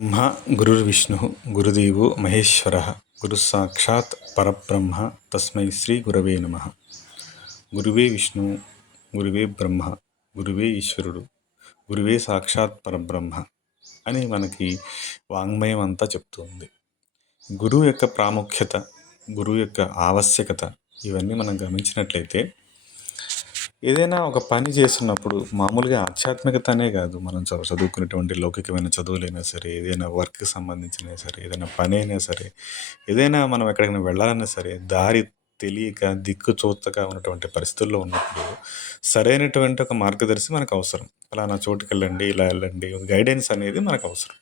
బ్రహ్మ గురుర్విష్ణుః గురుదేవో మహేశ్వరః గురుస్సాక్షాత్ పరబ్రహ్మ తస్మై శ్రీ గురవే నమః. గురువే విష్ణువు, గురువే బ్రహ్మ, గురువే ఈశ్వరుడు, గురువే సాక్షాత్ పరబ్రహ్మ అని మనకి వాంగ్మయం అంతా చెప్తుంది. గురువు యొక్క ప్రాముఖ్యత, గురువు యొక్క ఆవశ్యకత ఇవన్నీ మనం గమనించినట్లయితే ఏదైనా ఒక పని చేస్తున్నప్పుడు మామూలుగా ఆధ్యాత్మికత అనే కాదు, మనం చదువుకునేటువంటి లౌకికమైన చదువులైనా సరే, ఏదైనా వర్క్కి సంబంధించినా సరే, ఏదైనా పని అయినా సరే, ఏదైనా మనం ఎక్కడికైనా వెళ్ళాలన్నా సరే దారి తెలియక దిక్కు చూస్తగా ఉన్నటువంటి పరిస్థితుల్లో ఉన్నప్పుడు సరైనటువంటి ఒక మార్గదర్శి మనకు అవసరం. ఫలానా చోటుకి వెళ్ళండి, ఇలా వెళ్ళండి, గైడెన్స్ అనేది మనకు అవసరం.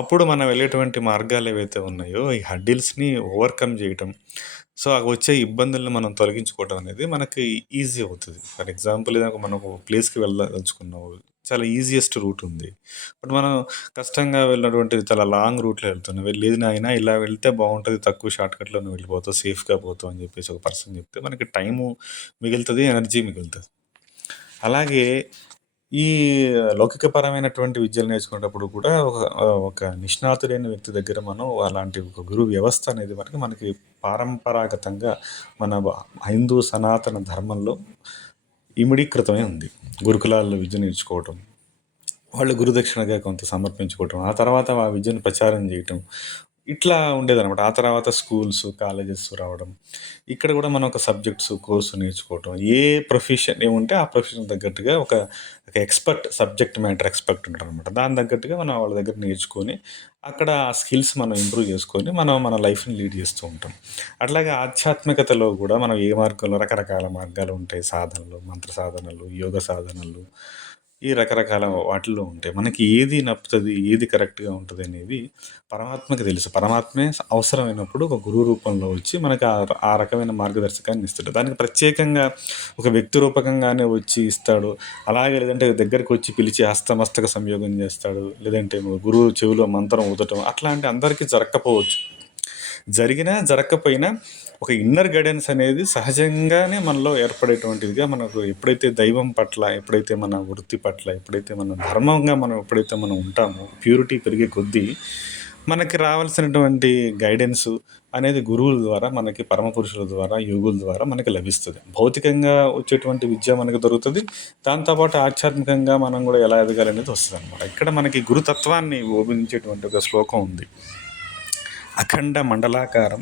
అప్పుడు మనం వెళ్ళేటువంటి మార్గాలు ఏవైతే ఉన్నాయో ఈ హడ్డిల్స్ని ఓవర్కమ్ చేయటం, సో ఆ వచ్చే ఇబ్బందులను మనం తొలగించుకోవడం అనేది మనకి ఈజీ అవుతుంది. ఫర్ ఎగ్జాంపుల్ ఏదైనా మనం ఒక ప్లేస్కి వెళ్ళదలుచుకున్నాము, చాలా ఈజియెస్ట్ రూట్ ఉంది, బట్ మనం కష్టంగా వెళ్ళినటువంటి చాలా లాంగ్ రూట్లో వెళ్తున్నాం. లేదు నాయన ఇలా వెళ్తే బాగుంటుంది, తక్కువ షార్ట్కట్లో నువ్వు వెళ్ళిపోతావు, సేఫ్గా పోతావు అని చెప్పేసి ఒక పర్సన్ చెప్తే మనకి టైము మిగులుతుంది, ఎనర్జీ మిగులుతుంది. అలాగే ఈ లౌకికపరమైనటువంటి విద్యలు నేర్చుకునేటప్పుడు కూడా ఒక నిష్ణాతుడైన వ్యక్తి దగ్గర మనం అలాంటి ఒక గురు వ్యవస్థ అనేది మనకి పారంపరాగతంగా మన హిందూ సనాతన ధర్మంలో ఇమిడీకృతమై ఉంది. గురుకులాల్లో విద్య నేర్చుకోవటం, వాళ్ళు గురుదక్షిణగా కొంత సమర్పించుకోవటం, ఆ తర్వాత ఆ విద్యను ప్రచారం చేయటం, ఇట్లా ఉండేదనమాట. ఆ తర్వాత స్కూల్స్, కాలేజెస్ రావడం, ఇక్కడ కూడా మనం ఒక సబ్జెక్ట్స్ కోర్సు నేర్చుకోవటం, ఏ ప్రొఫెషన్ ఏముంటే ఆ ప్రొఫెషన్ తగ్గట్టుగా ఒక ఎక్స్పర్ట్, సబ్జెక్ట్ మ్యాటర్ ఎక్స్పర్ట్ ఉంటారనమాట. దాని తగ్గట్టుగా మనం వాళ్ళ దగ్గర నేర్చుకొని అక్కడ ఆ స్కిల్స్ మనం ఇంప్రూవ్ చేసుకొని మనం మన లైఫ్ని లీడ్ చేస్తూ ఉంటాం. అట్లాగే ఆధ్యాత్మికతలో కూడా మనం ఏ మార్గంలో రకరకాల మార్గాలు ఉంటాయి, సాధనలు, మంత్ర సాధనలు, యోగ సాధనలు, ఈ రకరకాల వాటిల్లో ఉంటాయి. మనకి ఏది నప్పుతుంది, ఏది కరెక్ట్గా ఉంటుంది అనేది పరమాత్మకి తెలుసు. పరమాత్మే అవసరమైనప్పుడు ఒక గురువు రూపంలో వచ్చి మనకు ఆ రకమైన మార్గదర్శకాన్ని ఇస్తాడు. దానికి ప్రత్యేకంగా ఒక వ్యక్తి రూపకంగానే వచ్చి ఇస్తాడు, అలాగే లేదంటే దగ్గరికి వచ్చి పిలిచి హస్తమస్తక సంయోగం చేస్తాడు, లేదంటే గురువు చెవిలో మంత్రం ఊదటం, అట్లాంటి అందరికీ జరగకపోవచ్చు. జరిగినా జరగకపోయినా ఒక ఇన్నర్ గైడెన్స్ అనేది సహజంగానే మనలో ఏర్పడేటువంటిదిగా, మనకు ఎప్పుడైతే దైవం పట్ల, ఎప్పుడైతే మన వృత్తి పట్ల, ఎప్పుడైతే మన ధర్మంగా ఎప్పుడైతే మనం ఉంటామో, ప్యూరిటీ పెరిగే కొద్దీ మనకి రావాల్సినటువంటి గైడెన్స్ అనేది గురువుల ద్వారా, మనకి పరమపురుషుల ద్వారా, యోగుల ద్వారా మనకి లభిస్తుంది. భౌతికంగా వచ్చేటువంటి విద్య మనకు దొరుకుతుంది, దాంతోపాటు ఆధ్యాత్మికంగా మనం కూడా ఎలా ఎదగాలనేది వస్తుంది అనమాట. ఇక్కడ మనకి గురుతత్వాన్ని బోధించేటువంటి ఒక శ్లోకం ఉంది. అఖండ మండలాకారం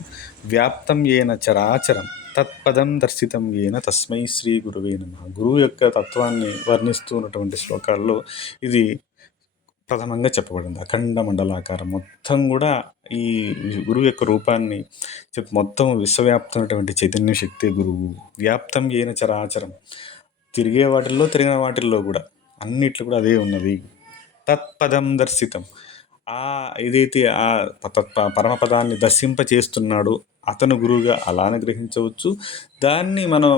వ్యాప్తం ఏన చరాచరం తత్పదం దర్శితం ఏన తస్మై శ్రీ గురువే నమః. గురువు యొక్క తత్వాన్ని వర్ణిస్తూ ఉన్నటువంటి శ్లోకాల్లో ఇది ప్రథమంగా చెప్పబడింది. అఖండ మండలాకారం మొత్తం కూడా ఈ గురువు యొక్క రూపాన్ని మొత్తం విశ్వవ్యాప్తమైనటువంటి చైతన్య శక్తి గురువు. వ్యాప్తం ఏన చరాచరం, తిరిగే వాటిల్లో తిరిగిన వాటిల్లో కూడా అన్నిట్లో కూడా అదే ఉన్నది. తత్పదం దర్శితం, ఏదైతే ఆ పరమపదాన్ని దర్శింపచేస్తున్నాడో అతను గురువుగా అలానే గ్రహించవచ్చు. దాన్ని మనం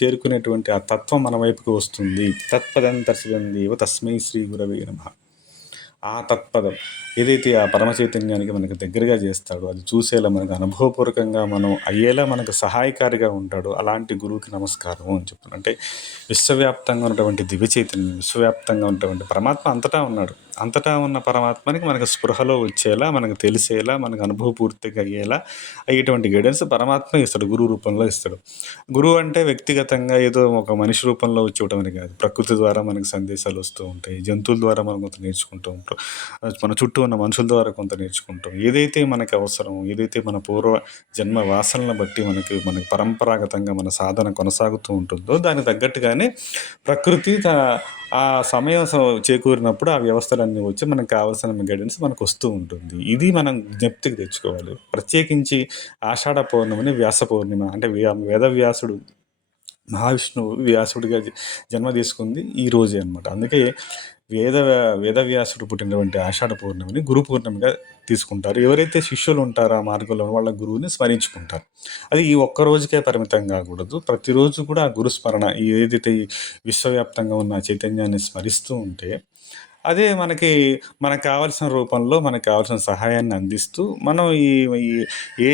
చేరుకునేటువంటి ఆ తత్వం మన వైపుకి వస్తుంది. తత్పదం దర్శితం దేవ తస్మై శ్రీ గురవే నమః. ఆ తత్పదం ఏదైతే ఆ పరమ చైతన్యానికి మనకు దగ్గరగా చేస్తాడో, అది చూసేలా, మనకు అనుభవపూర్వకంగా మనం అయ్యేలా మనకు సహాయకారిగా ఉంటాడు, అలాంటి గురువుకి నమస్కారం అని చెప్తున్నాను. అంటే విశ్వవ్యాప్తంగా ఉన్నటువంటి దివ్య చైతన్యం, విశ్వవ్యాప్తంగా ఉన్నటువంటి పరమాత్మ అంతటా ఉన్నాడు. అంతటా ఉన్న పరమాత్మనికి మనకు స్పృహలో వచ్చేలా, మనకు తెలిసేలా, మనకు అనుభవపూర్తిగా అయ్యేలా అయ్యేటువంటి గైడెన్స్ పరమాత్మ ఇస్తాడు, గురువు రూపంలో ఇస్తాడు. గురువు అంటే వ్యక్తిగతంగా ఏదో ఒక మనిషి రూపంలో వచ్చి ఇవ్వటం అని కాదు. ప్రకృతి ద్వారా మనకు సందేశాలు వస్తూ ఉంటాయి, జంతువుల ద్వారా మనం కొంత నేర్చుకుంటూ ఉంటాం, మన చుట్టూ ఉన్న మనుషుల ద్వారా కొంత నేర్చుకుంటాం. ఏదైతే మనకి అవసరం, ఏదైతే మన పూర్వ జన్మ వాసనలను బట్టి మనకి పరంపరాగతంగా మన సాధన కొనసాగుతూ ఉంటుందో దానికి తగ్గట్టుగానే ప్రకృతి ఆ సమయం చేకూరినప్పుడు ఆ వ్యవస్థలన్నీ వచ్చి మనకు కావాల్సిన గైడెన్స్ మనకు వస్తూ ఉంటుంది. ఇది మనం జ్ఞప్తికి తెచ్చుకోవాలి. ప్రత్యేకించి ఆషాఢ పౌర్ణమిని వ్యాస పౌర్ణిమ అంటే వేదవ్యాసుడు, మహావిష్ణువు వ్యాసుడిగా జన్మ తీసుకుంది ఈ రోజే అనమాట. అందుకే వేదవ్యాసుడు పుట్టినటువంటి ఆషాఢ పౌర్ణమిని గురు పౌర్ణమిగా తీసుకుంటారు. ఎవరైతే శిష్యులు ఉంటారో ఆ మార్గంలో వాళ్ళ గురువుని స్మరించుకుంటారు. అది ఈ ఒక్క రోజుకే పరిమితం కాకూడదు, ప్రతిరోజు కూడా ఆ గురుస్మరణ, ఏదైతే విశ్వవ్యాప్తంగా ఉన్న చైతన్యాన్ని స్మరిస్తూ ఉంటే అదే మనకు కావాల్సిన రూపంలో మనకు కావాల్సిన సహాయాన్ని అందిస్తూ మనం ఏ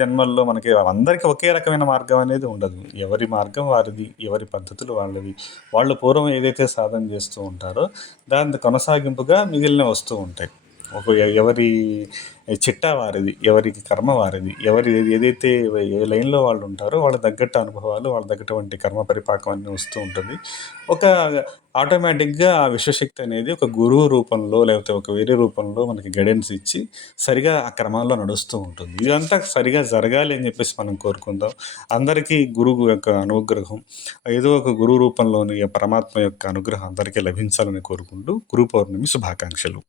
జన్మల్లో మనకి అందరికీ ఒకే రకమైన మార్గం అనేది ఉండదు. ఎవరి మార్గం వారిది, ఎవరి పద్ధతులు వాళ్ళవి. వాళ్ళు పూర్వం ఏదైతే సాధన చేస్తూ ఉంటారో దాని కొనసాగింపుగా మిగిలిన వస్తూ ఉంటాయి. ఎవరి చిట్టా వారిది, ఎవరికి కర్మ వారిది, ఏదైతే ఏ లైన్‌లో వాళ్ళు ఉంటారో వాళ్ళకి తగ్గట్టు అనుభవాలు, వాళ్ళకి తగ్గటువంటి కర్మ పరిపాకం అన్నీ వస్తూ ఉంటుంది. ఒక ఆటోమేటిక్‌గా ఆ విశ్వశక్తి అనేది ఒక గురువు రూపంలో లేకపోతే ఒక వేరే రూపంలో మనకి గైడెన్స్ ఇచ్చి సరిగా ఆ క్రమంలో నడుస్తూ ఉంటుంది. ఇదంతా సరిగా జరగాలి అని చెప్పేసి మనం కోరుకుందాం. అందరికీ గురువు యొక్క అనుగ్రహం ఏదో ఒక గురువు రూపంలోని పరమాత్మ యొక్క అనుగ్రహం అందరికీ లభించాలని కోరుకుంటూ గురు పౌర్ణమి శుభాకాంక్షలు.